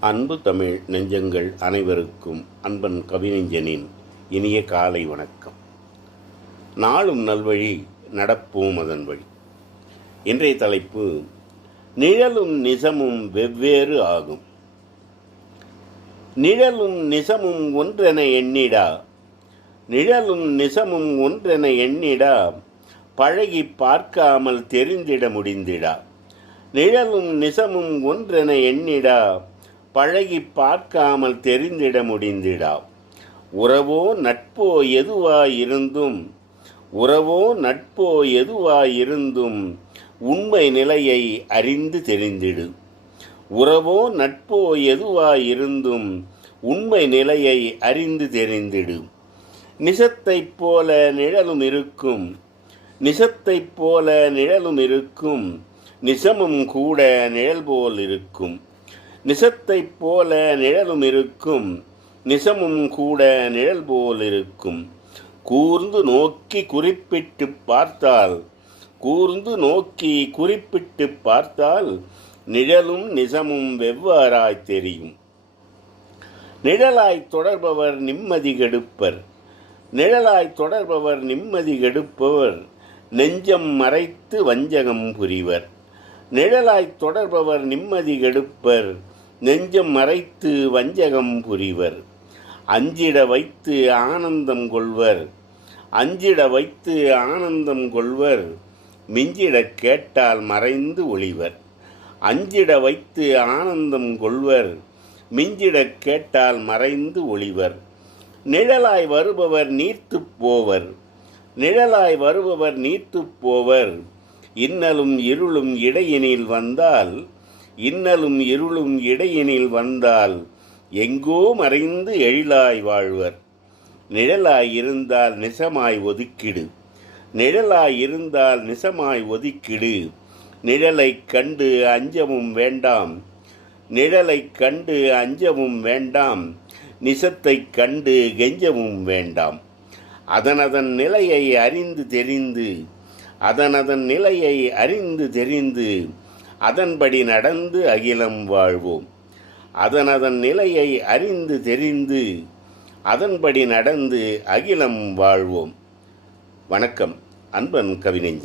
அன்பு தமிழ் நெஞ்சங்கள் அனைவருக்கும் அன்பன் கவிநெஞ்சனின் இனிய காலை வணக்கம். நாளும் நல்வழி நடப்போம் அதன் வழி. இன்றைய தலைப்பு நிழலும் நிசமும் வெவ்வேறு ஆகும். நிழலும் நிசமும் ஒன்றென எண்ணிடா. நிழலும் நிசமும் ஒன்றென எண்ணிடா. பழகி பார்க்காமல் தெரிந்திட முடிந்திடா. நிழலும் நிசமும் ஒன்றென எண்ணிடா. பழகி பார்க்காமல் தெரிந்திட முடிந்திடா. உறவோ நட்போ எதுவாயிருந்தும் உறவோ நட்போ எதுவாயிருந்தும் உண்மை நிலையை அறிந்து தெரிந்திடு. உறவோ நட்போ எதுவாயிருந்தும் உண்மை நிலையை அறிந்து தெரிந்திடு. நிசத்தைப் போல நிழலும் இருக்கும் நிசத்தைப் போல நிழலும் இருக்கும் நிசமும் கூட நிழல் போல் இருக்கும். நிசத்தைப் போல நிழலும் இருக்கும் நிசமும் கூட நிழல் போல் இருக்கும். கூர்ந்து நோக்கி குறிப்பிட்டு பார்த்தால் கூர்ந்து நோக்கி குறிப்பிட்டு பார்த்தால் நிழலும் நிசமும் வெவ்வாறாய் தெரியும். நிழலாய் தொடர்பவர் நிம்மதி கெடுப்பர். நிழலாய் தொடர்பவர் நிம்மதி கெடுப்பவர் நெஞ்சம் மறைத்து வஞ்சகம் புரிவர். நிழலாய் தொடர்பவர் நிம்மதி கெடுப்பர் நெஞ்சம் மறைத்து வஞ்சகம் புரிவர். அஞ்சிட வைத்து ஆனந்தம் கொள்வர். அஞ்சிட வைத்து ஆனந்தம் கொள்வர். மிஞ்சிடக் கேட்டால் மறைந்து ஒளிவர். அஞ்சிட வைத்து ஆனந்தம் கொள்வர். மிஞ்சிடக் கேட்டால் மறைந்து ஒளிவர். நிழலாய் வருபவர் நீர்த்துப் போவர். நிழலாய் வருபவர் நீர்த்துப் போவர். இன்னலும் இருளும் இடையினில் வந்தால் இன்னலும் இருளும் இடையினில் வந்தால் எங்கோ மறைந்து எழிலாய் வாழ்வர். நிழலாய் இருந்தால் நிசமாய் ஒதுக்கிடு. நிழலாய் இருந்தால் நிசமாய் ஒதுக்கிடு. நிழலைக் கண்டு அஞ்சமும் வேண்டாம். நிழலைக் கண்டு அஞ்சமும் வேண்டாம். நிசத்தைக் கண்டு கெஞ்சவும் வேண்டாம். அதனதன் நிலையை அறிந்து தெரிந்து அதனதன் நிலையை அறிந்து தெரிந்து அதன்படி நடந்து அகிலம் வாழ்வோம். அதனதன் நிலையை அறிந்து தெரிந்து அதன்படி நடந்து அகிலம் வாழ்வோம். வணக்கம். அன்பன் கவிஞன்